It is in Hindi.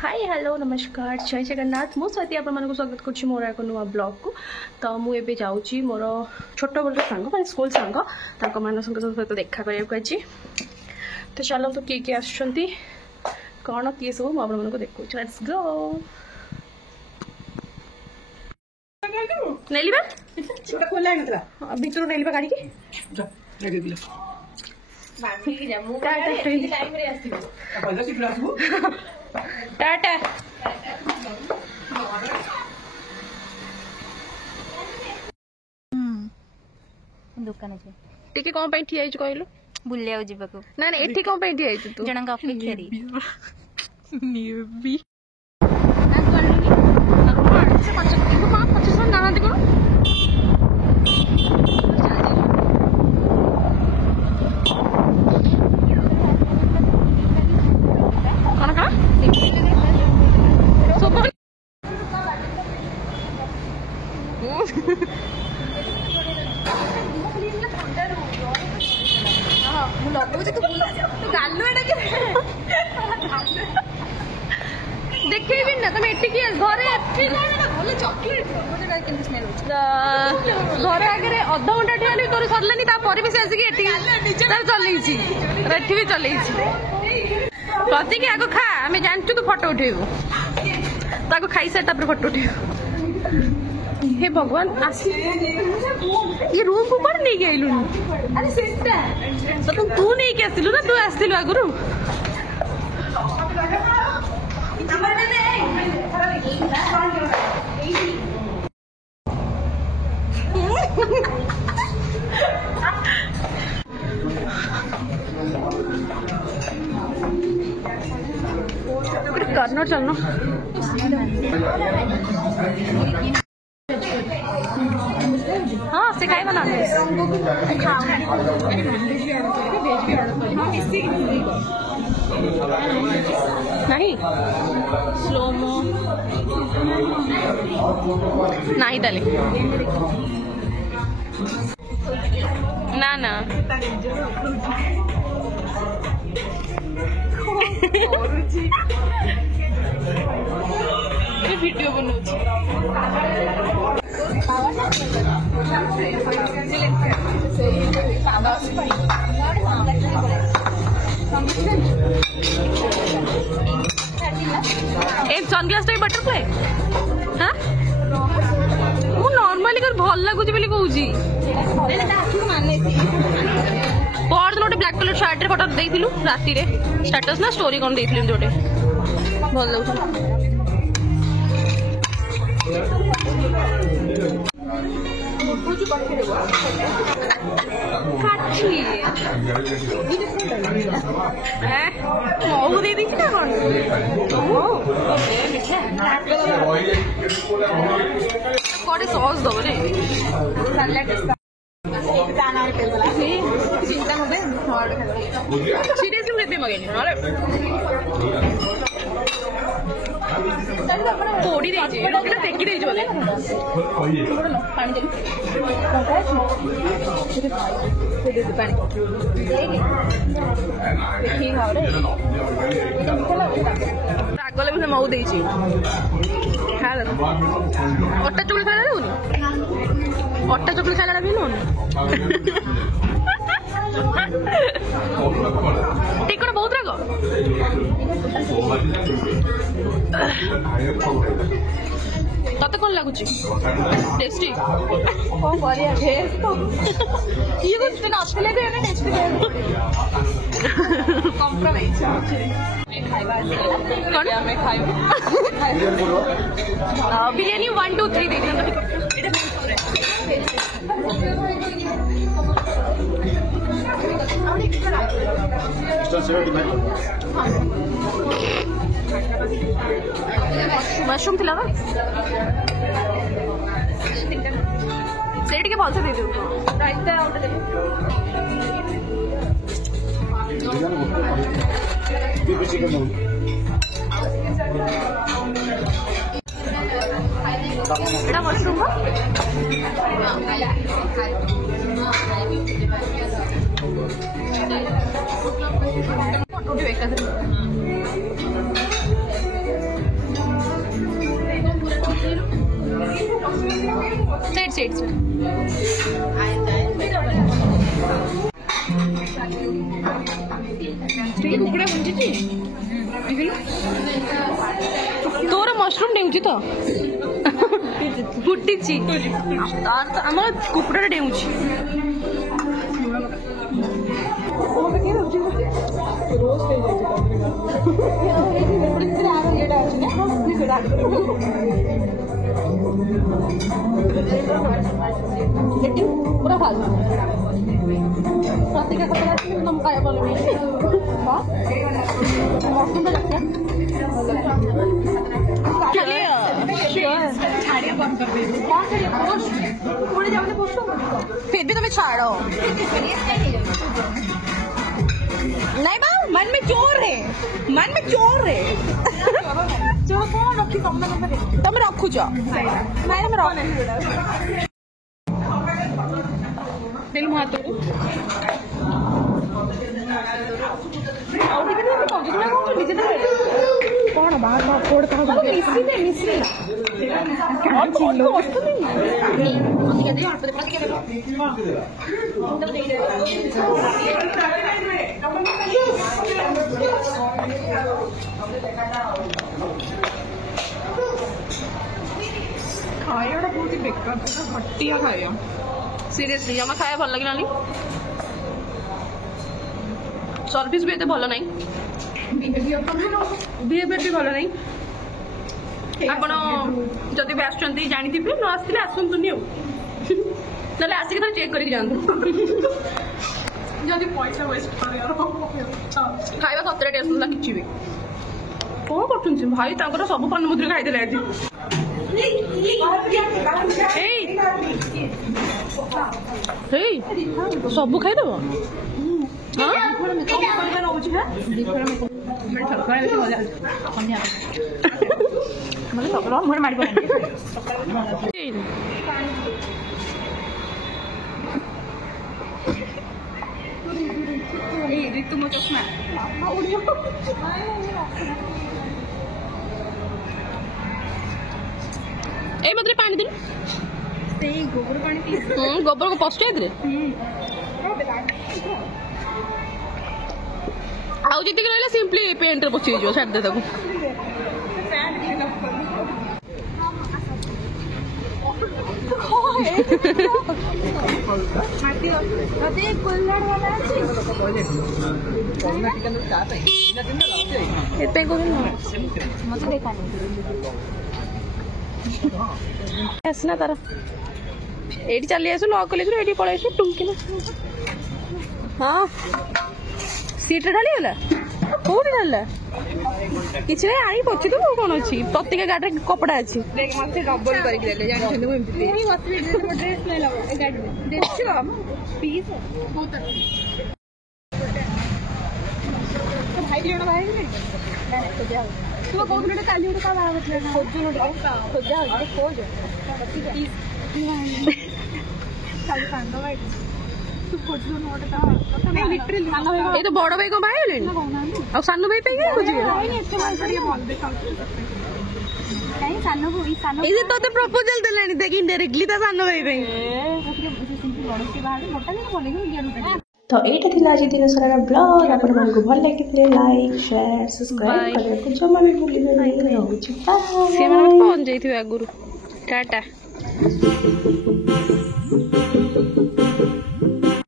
हाय हेलो नमस्कार जय जगन्नाथ मु स्वाति आपको स्वागत करुँच मोर एक नुआ ब्लॉग को। तो मुझे जाऊँगी मोर छोट बड़ सांग मैं स्कूल सांग सहित देखा करने आज। तो चलो तो किए आसुँच कौन किए सब मुझे देखो लेट्स गो। नेलिबा भितर नेलिबा गाड़ी टाटा दुकान टिके कौन पे ठिया कहलु बुलिया जीवाको ना ना एठी कौन पे ठिया तू जनक अपेक्षा रे निबी ना करनी से 50 ना ना देखो कौन का सब देखेबी ना तुम एठी की घरे भले चॉकलेट घर आगे अध घंटा ठिया तोर सरलानी तापर भी से आसिक एठी चलैछि एठी भी चलैछि प्रतीक आगो खा आमे जानछु तू फोटो उठेबो ताको खाई सार तापर फोटो उठेबो। हे भगवान आसी ये रूम को कोन नहीं गेलु अरे सेटा तो तू नहीं के आसिलु ना तू आसिलु आगुरु करना चलना हाँ सिखाई बना नहीं स्लोमो नहीं डाले ना ना वीडियो बनौछि ए सनग्लास टाइप बटरफ्लाई हां मु नॉर्मली कर भल लागुची बोली कहूची पर दिन गोटे ब्लैक कलर शर्ट रे फोटो देइथिलु राती रे स्टेटस ना स्टोरी कोन देइथिलु जोटे भल लागु मऊ दे दी ना कौन कौटे सॉस दो रे सीरियसली मुझे मगे पोड़ी टेकी दे बोले रागले मुझे मऊ दे अट्टा चुकली खाला दौनी अट्टा चुकली खाला भी नौनी टिकट बहुत राग तते कौन लगुच टेस्टी कौन करिया भेज तो ये कुछ दिन ऑस्ट्रेलिया दे ना टेस्टी कॉम्प्रोमाइज कौन मैं खाइबो बिरयानी 1 2 3 दे दे मशरूम थिला ना सेट के भल से दे दो राइता आउट दे एटा मशरूम फोटो states. तोर मशरूम डेउची तो फुटिची आम कुकुड़ा डेउची पूरा फालतू प्रतिका नम काय फिर भी तुम्हें छाड़ो नहीं बा मन में चोर है मन में चोर है तुम रखुच तेल हाथ कौन बाहर फोड़ खाया बहुत ही बेकार घटिया खाया सीरियसली जमा खाया भल लगे सर्विस भी एते भल नहीं बिहेवियर भी भल नहीं आपण जदि भी आसुचंती जानिथिबे न आसथिले आसंतुनी नले आसिक थोड़ा चेक करके जानतु जदि पैसा वेस्ट करियार खाଇବା सतरे टेस्ट ला किछि भी कौन करछुन भाई तांकर सब पानमुद्री खाइ देले आजी सब खाईदेव ऋतु मो चश्मा ए मत पानी दे गोबर पानी गोबर को पस्टे आउ जी रहा सिंपली पेंट रे पची जो छाड़ दे ताको आसना तार ये चली आस लॉक कॉलेज ये पलैस टुमकिना हाँ सीट ढाली गला कौटी ढाला किसी ना आनी पची तो कौन अच्छी प्रत्येक गाड़ी कपड़ा अच्छी डबल भाई जन भाई तू कौन काली गोटे क्या खोजा खोज ये तो बड़ भाई कौन भाई और सानू भाई तो प्रपोजल देले देख इनडायरेक्टली तो सानू भाई तो यहाँ थी आज दिन सारा ब्लॉग आपण मानक भल लगी लाइक शेयर सब्सक्राइब करने को जमा भी भूल नहीं रहूँ पहुंच जाइए आगुरी टाटा